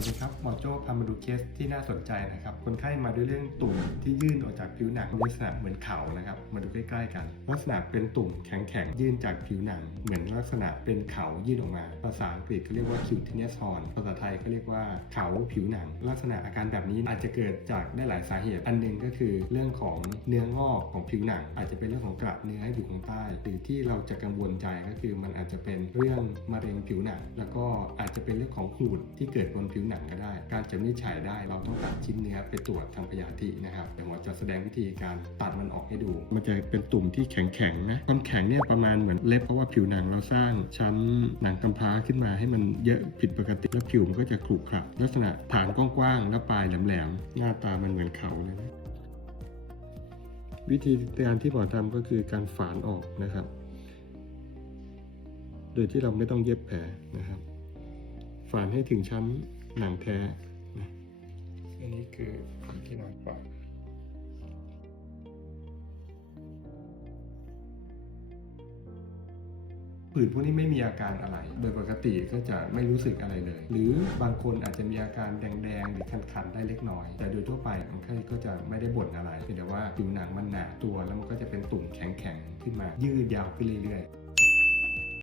วัสดีครับหมอโจ้พามาดูเคสที่น่าสนใจนะครับ คนไข้มาด้วยเรื่องตุ่มที่ยื่นออกจากผิวหนังลักษณะเหมือนเขานะครับ มาดูใกล้ๆกัน ลักษณะเป็นตุ่มแข็งๆยื่นจากผิวหนัง เหมือนลักษณะเป็นเขายื่นออกมา ภาษาอังกฤษเขาเรียกว่า cutaneous horn ภาษาไทยเขาเรียกว่าเขาผิวหนัง ลักษณะอาการแบบนี้อาจจะเกิดจากได้หลายสาเหตุ อันหนึ่งก็คือเรื่องของเนื้องอกของผิวหนัง อาจจะเป็นเรื่องของกระเนื้ออยู่ข้างใต้หรือที่เราจะกังวลใจก็คือมันอาจจะเป็นเรื่องมะเร็งผิวหนัง แล้วก็อาจจะเป็นเรื่องของหูดที่เกิดบนผิวหนังก็ได้ การจะนิจฉัยได้เราต้องตัดชิ้นเนื้อไปตรวจทางพยาธินะครับเดี๋ยวหมอจะแสดงวิธีการตัดมันออกให้ดู มันจะเป็นตุ่มที่แข็งๆนะความแข็งเนี่ยประมาณเหมือนเล็บเพราะว่าผิวหนังเราสร้างชั้นหนังกำพร้าขึ้นมาให้มันเยอะผิดปกติแล้วผิวมันก็จะขรุขระลักษณะฐานกว้างๆแล้วปลายแหลมๆหน้าตามันเหมือนเขาเลยนะวิธีการที่หมอทำก็คือการฝานออกนะครับ โดยที่เราไม่ต้องเย็บแผลนะครับ ฝานให้ถึงชั้น หนังแท้นะอันนี้คือที่นอนฝานผื่นพวกนี้ไม่มีอาการอะไร โดยปกติก็จะไม่รู้สึกอะไรเลย หรือบางคนอาจจะมีอาการแดงๆ หรือคันๆ ได้เล็กน้อย แต่โดยทั่วไปคนไข้ก็จะไม่ได้บ่นอะไรเพียงแต่ว่าผิวหนังมันหนาตัวแล้วมันก็จะเป็นตุ่มแข็งๆ ขึ้นมายืดยาวขึ้นเรื่อยๆ